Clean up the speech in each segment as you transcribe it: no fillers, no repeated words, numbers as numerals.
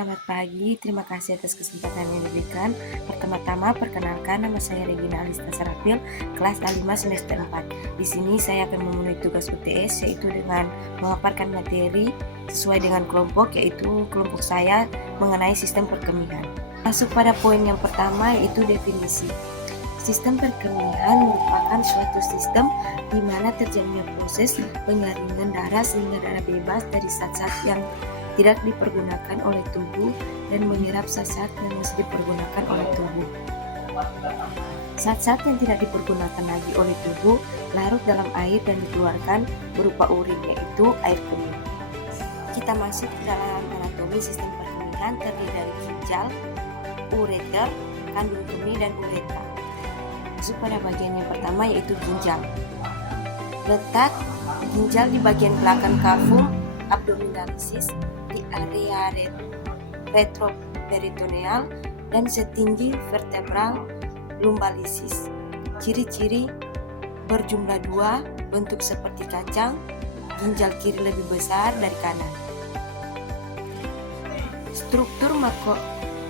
selamat pagi. Terima kasih atas kesempatan yang diberikan. Pertama-tama, perkenalkan, nama saya Regina Alista Sarapil, kelas A5 semester 4. Di sini saya akan memenuhi tugas UTS, yaitu dengan memaparkan materi sesuai dengan kelompok, yaitu kelompok saya mengenai sistem perkemihan. Masuk pada poin yang pertama, yaitu definisi. Sistem perkemihan merupakan suatu sistem di mana terjadinya proses penyaringan darah sehingga darah bebas dari zat-zat yang tidak dipergunakan oleh tubuh dan menyerap zat-zat yang masih dipergunakan oleh tubuh. Zat-zat yang tidak dipergunakan lagi oleh tubuh larut dalam air dan dikeluarkan berupa urin, yaitu air kemih. Kita masuk dalam anatomi sistem perkemihan, terdiri dari ginjal, ureter, kandung kemih, dan uretra. Masuk pada bagian yang pertama, yaitu ginjal. Letak ginjal di bagian belakang kafum abdominalis di area retroperitoneal dan setinggi vertebral lumbalis. Ciri-ciri berjumlah 2, bentuk seperti kacang, ginjal kiri lebih besar dari kanan. Struktur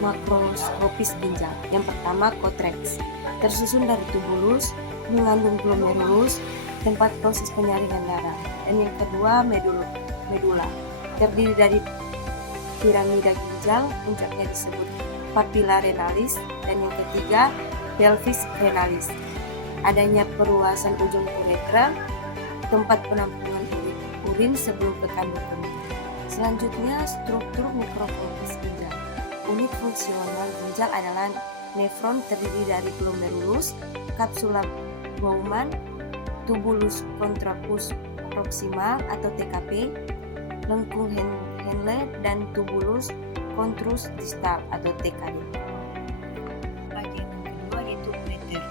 makroskopis ginjal. Yang pertama, kotreks, tersusun dari tubulus, mengandung glomerulus, tempat proses penyaringan darah. Dan yang kedua, medula, terdiri dari piramida ginjal, puncaknya disebut papilla renalis. Dan yang ketiga, pelvis renalis, adanya perluasan ujung uretra, tempat penampungan urin sebelum ke kandung kemih. Selanjutnya, struktur mikroskopis ginjal. Unit fungsional ginjal adalah nefron, terdiri dari glomerulus, kapsula Bowman, tubulus contractus proximal atau TKP, lengkung Henle, dan tubulus contractus distal atau TKD. Bagian yang kedua yaitu ureter.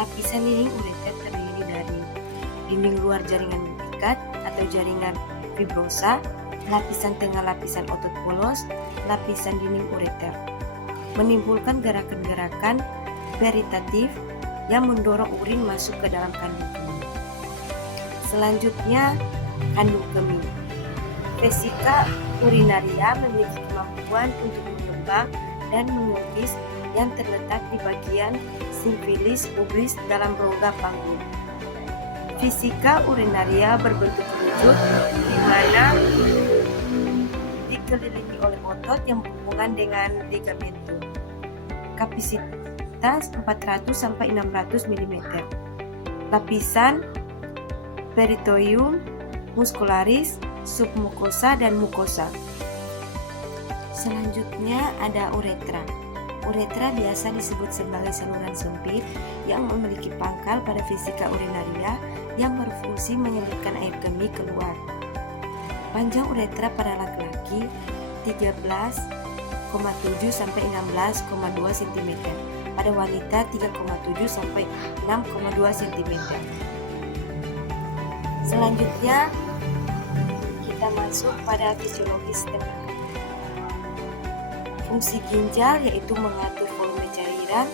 Lapisan dinding ureter terdiri dari dinding luar jaringan mengikat atau jaringan fibrosa, lapisan tengah lapisan otot polos, lapisan dinding ureter. Menimbulkan gerakan-gerakan peritatif yang mendorong urin masuk ke dalam kandung kemih. Selanjutnya, kandung kemih. Vesika urinaria memiliki kemampuan untuk menyumbang dan mengukis yang terletak di bagian simfilis pubis dalam rongga panggul. Vesika urinaria berbentuk kerucut di mana dikelilingi oleh otot yang berhubungan dengan ligamentum. Kapasitas 400-600 mm. Lapisan peritoneum, muscularis, submukosa, dan mukosa. Selanjutnya ada uretra. Uretra biasa disebut sebagai saluran sempit yang memiliki pangkal pada vesika urinaria yang berfungsi menyalurkan air kemih keluar. Panjang uretra pada laki-laki 13,7 sampai 16,2 cm. Pada wanita 3,7 sampai 6,2 cm. Selanjutnya kita masuk pada fisiologi sistem perkemihan. Fungsi ginjal yaitu mengatur volume cairan,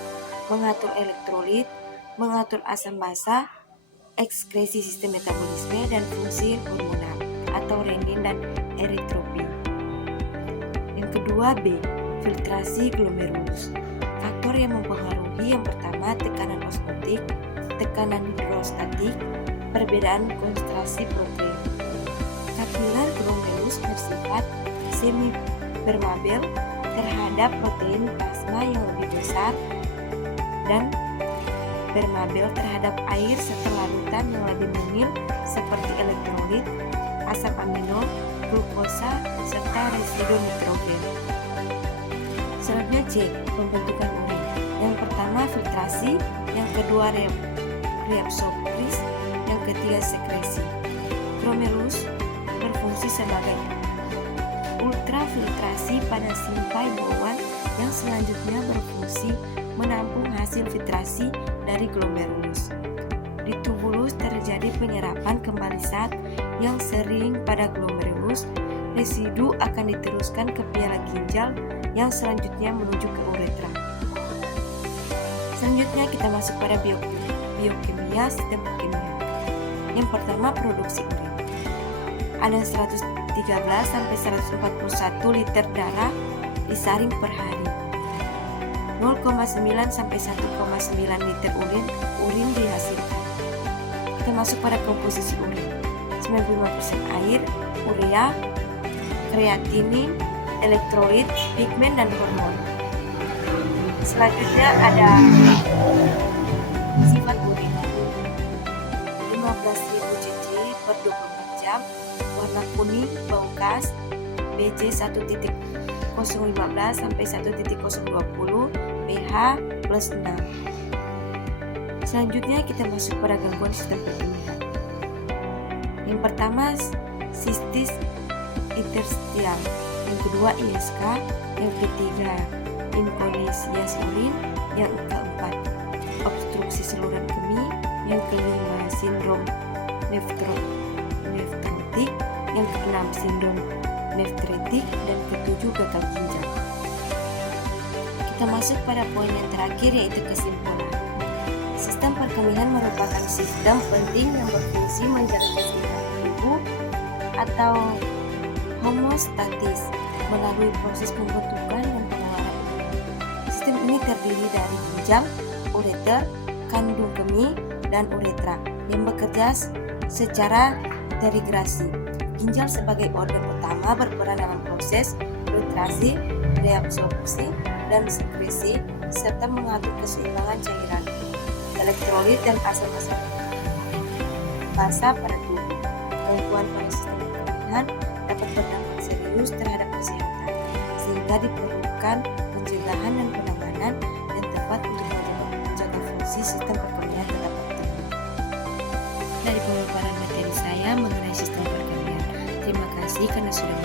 mengatur elektrolit, mengatur asam basa, ekskresi sistem metabolisme, dan fungsi hormonal atau renin dan eritropin. Yang kedua, B. Filtrasi glomerulus. Faktor yang mempengaruhi yang pertama tekanan osmotik, tekanan hidrostatik, perbedaan konsentrasi protein. Kapilar glomerulus bersifat semi-permeabel terhadap protein plasma yang lebih besar dan permeabel terhadap air serta larutan yang lebih mungil seperti elektrolit, asam amino, glukosa, serta residu nitrogen. Selanjutnya C. Pembentukan urin. Yang pertama filtrasi, yang kedua reabsorpsi, yang ketiga sekresi. Glomerulus berfungsi sebagai ultrafiltrasi pada simpai bawaan yang selanjutnya berfungsi menampung hasil filtrasi dari glomerulus. Di tubulus terjadi penyerapan kembali zat yang sering pada glomerulus. Residu akan diteruskan ke piala ginjal yang selanjutnya menuju ke uretra. Selanjutnya kita masuk pada biokimia sistem perkemihan. Yang pertama, produksi urin. Ada 100 13 sampai 141 liter darah disaring per hari. 0,9 sampai 1,9 liter urin dihasilkan. Kita masuk pada komposisi urin. 95% air, urea, kreatinin, elektrolit, pigmen, dan hormon. Selanjutnya ada sifat urin. 15.000 cc per 24 jam, warna kuning, bau khas, BJ 1.015 sampai 1.020, pH +6. Selanjutnya kita masuk pada gangguan sistem perkemihan. Yang pertama, sistis interstitial. Yang kedua, ISK. Yang ketiga, inkontinensi urin. Yang keempat, obstruksi saluran kemih. Yang kelima, sindrom nefrotik. Yang keenam, sindrom nefritik. Dan ketujuh, gagal ginjal. Kita masuk pada poin yang terakhir, yaitu kesimpulan. Sistem perkemihan merupakan sistem penting yang berfungsi menjaga keseimbangan tubuh atau homostatis melalui proses pembentukan dan pengeluaran urin. Sistem ini terdiri dari ginjal, ureter, kandung kemih, dan uretra yang bekerja secara terintegrasi. Ginjal sebagai organ utama berperan dalam proses filtrasi, reabsorpsi, dan sekresi serta mengatur keseimbangan cairan, elektrolit, dan asam-asam basa pada tubuh. Gangguan pada sistem perkemihan dapat berdampak serius terhadap kesehatan, sehingga diperlukan pencegahan dan penanganan yang tepat untuk menjaga fungsi sistem perkemihan tetap optimal. Dari pemaparan materi saya mengenai sistem perkemihan, terima kasih karena sudah